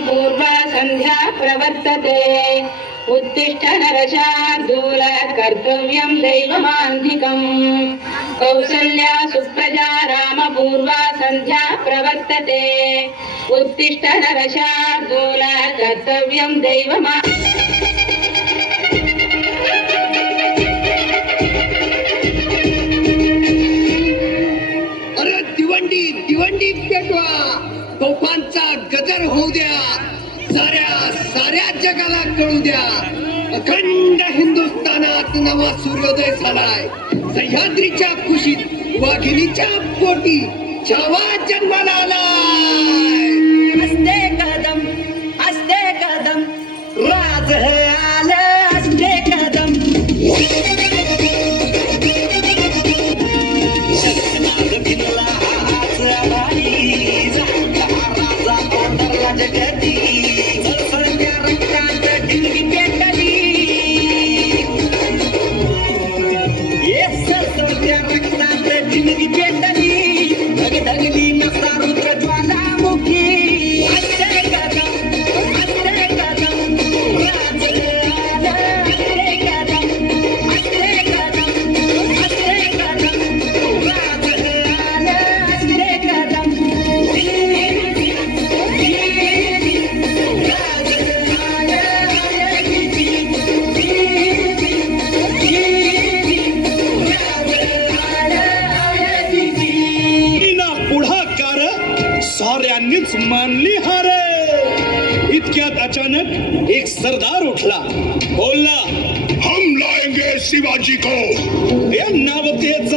पूर्वा सन्ध्या प्रवर्तते। उत्तिष्ठ नरशार्दूल कर्तव्यं दैवमान्धिकम्। कौसल्या सुप्रजा रामपूर्वा सन्ध्या प्रवर्तते। उत्तिष्ठ नरशार्दूल कर्तव्यं दैवमा दिवंडी दिवंडी पेटवा तोफांचा गजर होऊ द्या. साऱ्या साऱ्या जगाला कळू द्या. अखंड हिंदुस्थानात नवा सूर्योदय झालाय. सह्याद्रीच्या कुशीत वाघिणीच्या पोटी छावा जन्माला आलाय. कदम असते कदम राज है ஜகதி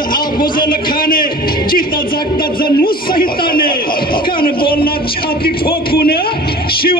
आबुजल खाने जिता जागता जणू सहिताने कान बोलना छाती ठोकून शिव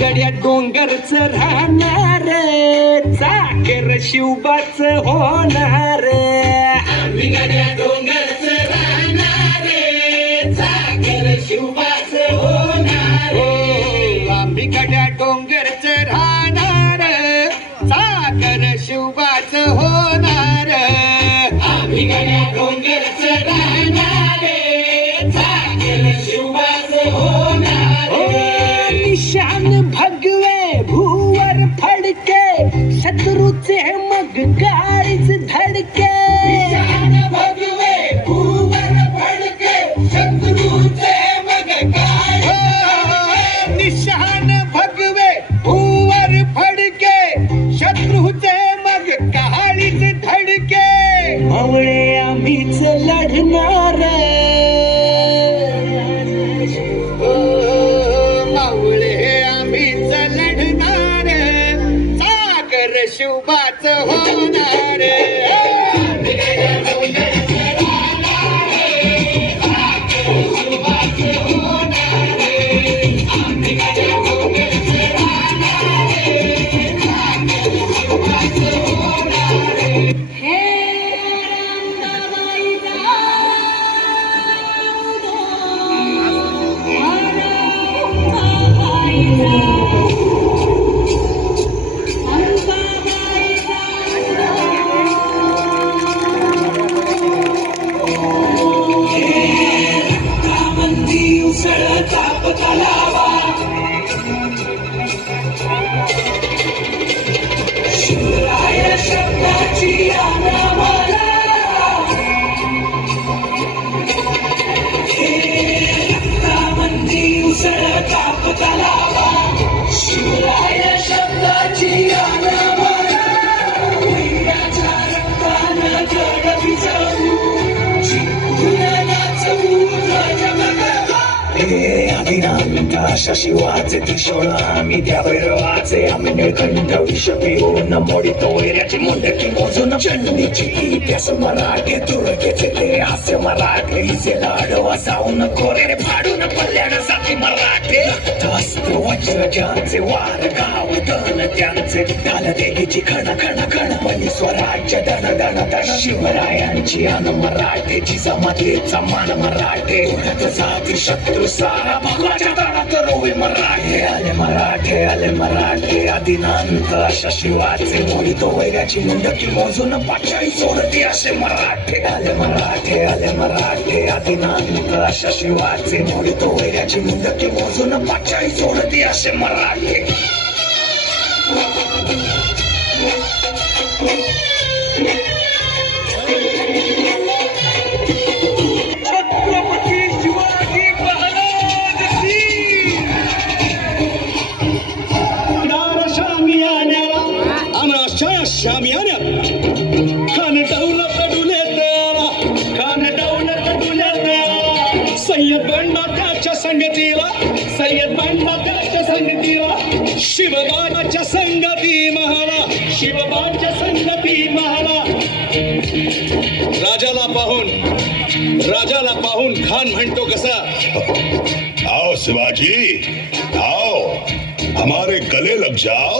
गड्या डोंगरच राहणार चाकर शिवबाच होणार. Quero ver se o pai. ಶಾಶಿ ವಾಚೆ ತಿಕ್ಷೋಣ ಆಮಿ ದ್ಯಾವೈರ ವಾಚೆ ಆಮಿ ನಿಳ್ಕಂಡ ವಿಷಪೆಯೋ ನಮ್ಮೋಡಿ ತೋಯ್ರಾಚಿ ಮುಂಡಕ್ಕೆ ಮೋಜುನ ಚಂಡಿಚಿ ಇತಿಹಾಸ ಮರಾಠೆ ತುಳಗೆ ಚೆತೆ ಹಾಸ್ಯ ಮರಾಠೆ ಇಸೆಲಾಡುವ ಸಾವುನ ಕೋರೆರೆ ಪಾಡುನ ಪಲ್ಯಾಣ ಸಾತಿ ಮರಾಠೆ ರಕ್ತಾಸ್ತ್ರ ವಜ್ರ ಜಾಂಚೆ ವಾರ ಗಾವ वार त्यांचे खण खण खण. मनी स्वराज्य दण दण धन शिवरायांची अन मराठेची जमातीचा जमान मराठे. उडत जाती शत्रू सारा भगवाच्या तळात रोवे मराठे. आले मराठे आले मराठे. आदिनांत अशा शिवाचे मोडितो वैराची मुंडकी मोजून पाचाळी सोडती असे मराठे. आले मराठे आले मराठे. आदिनांत अशा शिवाचे मोडितो वैराची मुंडकी मोजून पाचाळी सोडती असे मराठे. शिवबाबाच्या संगती महाला शिवबाच्या संगती महाला. राजाला पाहून राजाला पाहून खान म्हणतो कसा? आओ शिवाजी आओ हमारे गले लग जाओ.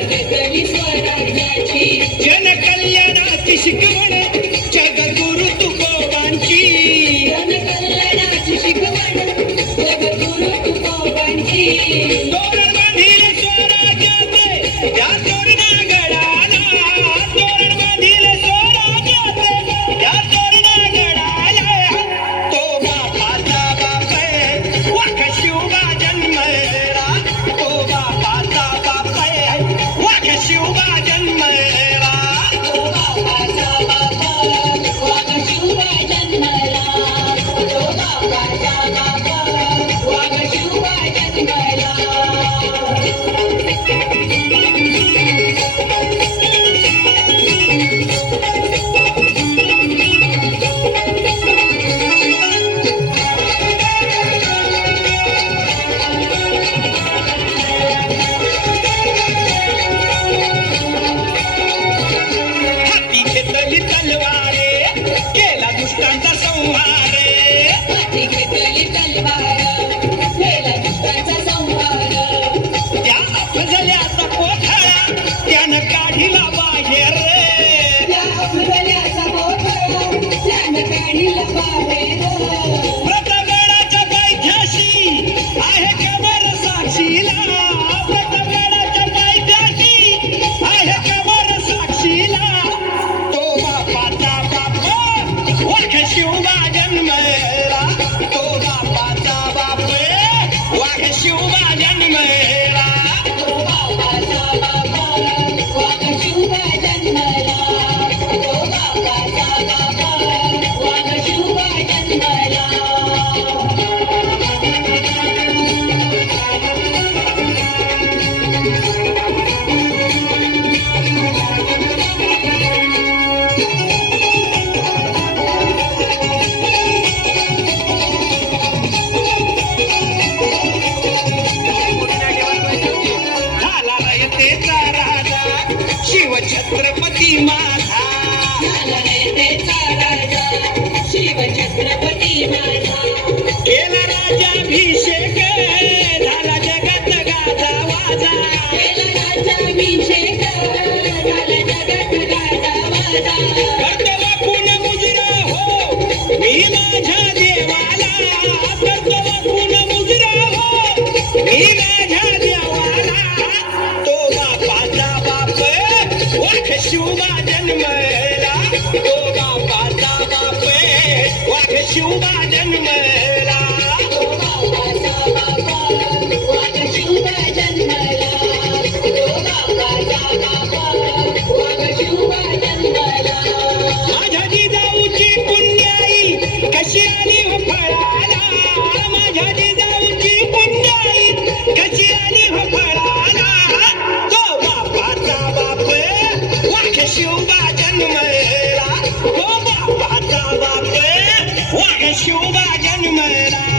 Amen. you शिवबा जन्मला